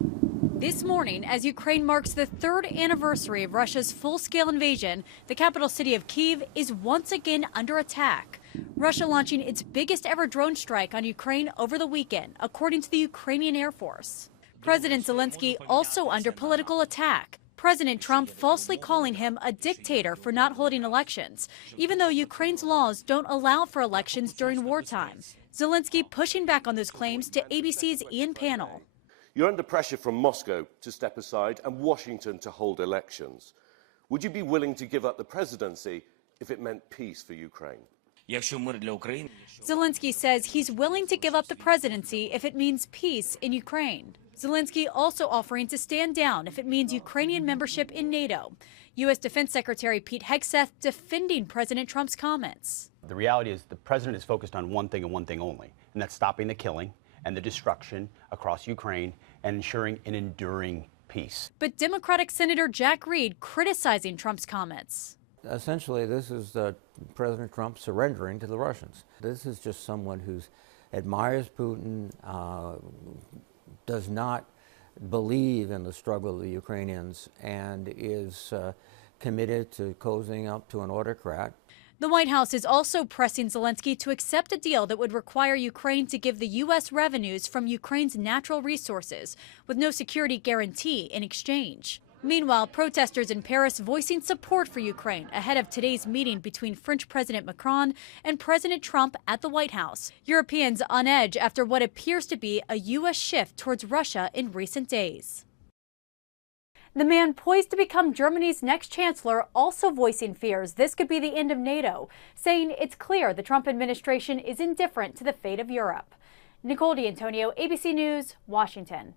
This morning, as Ukraine marks the third anniversary of Russia's full-scale invasion, the capital city of Kyiv is once again under attack. Russia launching its biggest ever drone strike on Ukraine over the weekend, according to the Ukrainian Air Force. President Zelensky also under political attack. President Trump falsely calling him a dictator for not holding elections, even though Ukraine's laws don't allow for elections during wartime. Zelensky pushing back on those claims to ABC's Ian Pannell. You're under pressure from Moscow to step aside and Washington to hold elections. Would you be willing to give up the presidency if it meant peace for Ukraine? Zelensky says he's willing to give up the presidency if it means peace in Ukraine. Zelensky also offering to stand down if it means Ukrainian membership in NATO. U.S. Defense Secretary Pete Hegseth defending President Trump's comments. The reality is the president is focused on one thing and one thing only, and that's stopping the killing and the destruction across Ukraine and ensuring an enduring peace. But Democratic Senator Jack Reed criticizing Trump's comments. Essentially, this is President Trump surrendering to the Russians. This is just someone who admires Putin, does not believe in the struggle of the Ukrainians, and is committed to cozying up to an autocrat. The White House is also pressing Zelensky to accept a deal that would require Ukraine to give the U.S. revenues from Ukraine's natural resources, with no security guarantee in exchange. Meanwhile, protesters in Paris voicing support for Ukraine ahead of today's meeting between French President Macron and President Trump at the White House. Europeans on edge after what appears to be a U.S. shift towards Russia in recent days. The man poised to become Germany's next chancellor also voicing fears this could be the end of NATO, saying it's clear the Trump administration is indifferent to the fate of Europe. Nicole D'Antonio, ABC News, Washington.